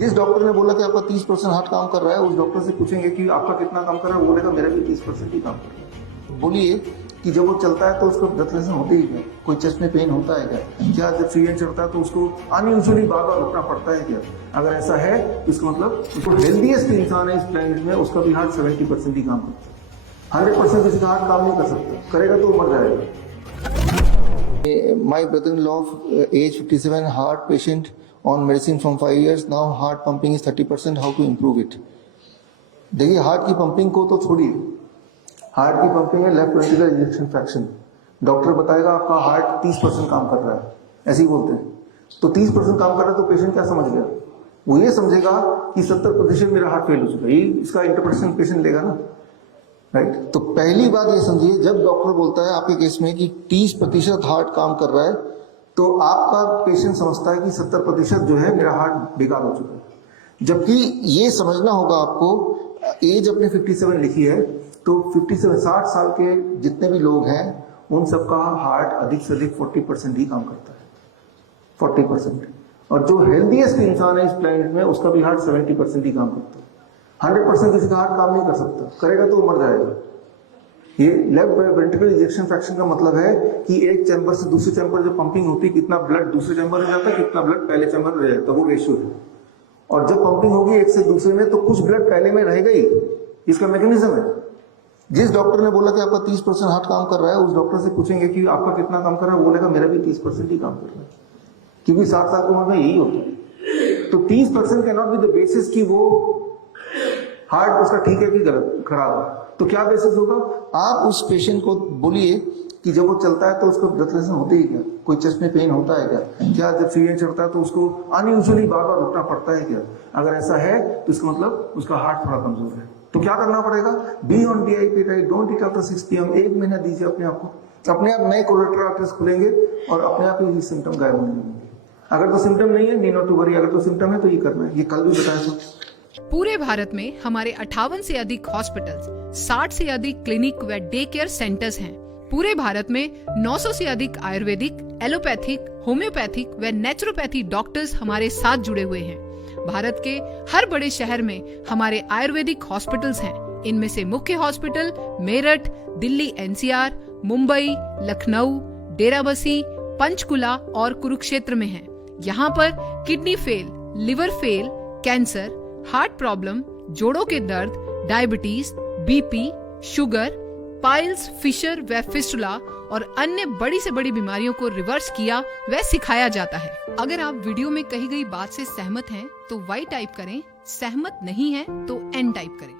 जिस डॉक्टर ने बोला कि आपका 30% हार्ट काम कर रहा है, उस डॉक्टर से पूछेंगे कि आपका कितना काम कर रहा है, वो बोलेगा मेरा भी 30% ही काम कर रहा है। बोलिए कि जब वो चलता है तो उसको ब्लड प्रेशर होते ही क्या, कोई चेस्ट में पेन होता है क्या जब सीजन चढ़ता है तो उसको अनयूजुअली बार बार उठना पड़ता है क्या? अगर ऐसा है तो इसका मतलब उसको हेल्दीएस्ट इंसान है इस प्लेनेट में, उसका भी हार्ट 70% ही काम करता है। 100% किसी का हार्ट काम नहीं कर सकता, करेगा तो मर जाएगा। My brother-in-law, age 57, heart patient on medicine from 5 years. Now heart pumping is 30%. How to improve it? देखिए, हार्ट की पंपिंग को तो छोड़िए, हार्ट की पंपिंग है left ventricular ejection fraction. Doctor बताएगा आपका हार्ट 30% काम कर रहा है, ऐसे ही बोलते हैं। तो 30% काम कर रहा है तो पेशेंट क्या समझ गया? वो ये समझेगा कि 70% मेरा हार्ट फेल हो चुका है, ये इसका इंटरप्रिटेशन पेशेंट लेगा ना, राइट? तो पहली बात ये समझिए, जब डॉक्टर बोलता है आपके केस में कि 30% हार्ट काम कर रहा है, तो आपका पेशेंट समझता है कि 70% जो है मेरा हार्ट बेकार हो चुका है। जबकि ये समझना होगा आपको, एज अपने 57 लिखी है, तो 57 60 साल के जितने भी लोग हैं उन सबका हार्ट अधिक से अधिक 40% ही काम करता है, 40%। और जो हेल्दीएस्ट इंसान है इस प्लेनेट में, उसका भी हार्ट 70% ही काम करता है। 100% किसी का हार्ट काम नहीं कर सकता, करेगा तो मर जाएगा। ये लेफ्ट वेंट्रिकुलर इजेक्शन फ्रैक्शन का मतलब है कि एक चैम्बर से दूसरे चैम्बर जो पंपिंग होती है, कितना ब्लड दूसरे चैम्बर में जाता है, कितना ब्लड पहले चैम्बर में रह जाता है, वो रेशियो है। और जब पंपिंग होगी एक से दूसरे में, तो कुछ ब्लड पहले में रहेगा ही, इसका मैकेनिज्म है। जिस डॉक्टर ने बोला कि आपका 30% हार्ट काम कर रहा है, उस डॉक्टर से पूछेंगे कि आपका कितना काम कर रहा है, वो बोलेगा मेरा भी 30% ही काम कर रहा है, क्योंकि 60 साल की उम्र में यही होता है। तो 30% can not be the basis कि वो हार्ट उसका ठीक है कि गलत खराब है। तो क्या बेसिस होगा? आप उस पेशेंट को बोलिए कि जब वो चलता है तो उसको ब्लड प्रेशर होते ही क्या, कोई चेस्ट में पेन होता है क्या जब सीजन चढ़ता है तो उसको अनयूजुअली बार बार उठना पड़ता है क्या? अगर ऐसा है तो इसका मतलब उसका हार्ट थोड़ा कमजोर है। तो क्या करना पड़ेगा? Be on DIP diet, don't eat after 6 PM। 1 महीना दीजिए अपने आप को, अपने आप नए कोलेस्ट्रॉल आर्टरीज खुलेंगे और अपने आप ही सिम्टम गायब होने लगेंगे। अगर तो सिम्टम नहीं है, नीड नॉट टू वरी। अगर तो सिम्टम है तो ये करना है, ये कल भी बताया था। पूरे भारत में हमारे 58 से अधिक हॉस्पिटल्स, 60 से अधिक क्लिनिक व डे केयर सेंटर्स हैं। पूरे भारत में 900 से अधिक आयुर्वेदिक, एलोपैथिक, होम्योपैथिक व नेचुरोपैथी डॉक्टर्स हमारे साथ जुड़े हुए हैं। भारत के हर बड़े शहर में हमारे आयुर्वेदिक हॉस्पिटल्स हैं। इनमें से मुख्य हॉस्पिटल मेरठ, दिल्ली NCR, मुंबई, लखनऊ, डेराबसी, पंचकुला और कुरुक्षेत्र में हैं। यहाँ पर kidney fail, liver fail, cancer, heart problem, जोड़ों के दर्द, diabetes, BP, sugar, piles, fissure व फिस्टुला और अन्य बड़ी से बड़ी बीमारियों को रिवर्स किया व सिखाया जाता है। अगर आप वीडियो में कही गई बात से सहमत हैं तो Y टाइप करें, सहमत नहीं है तो N टाइप करें।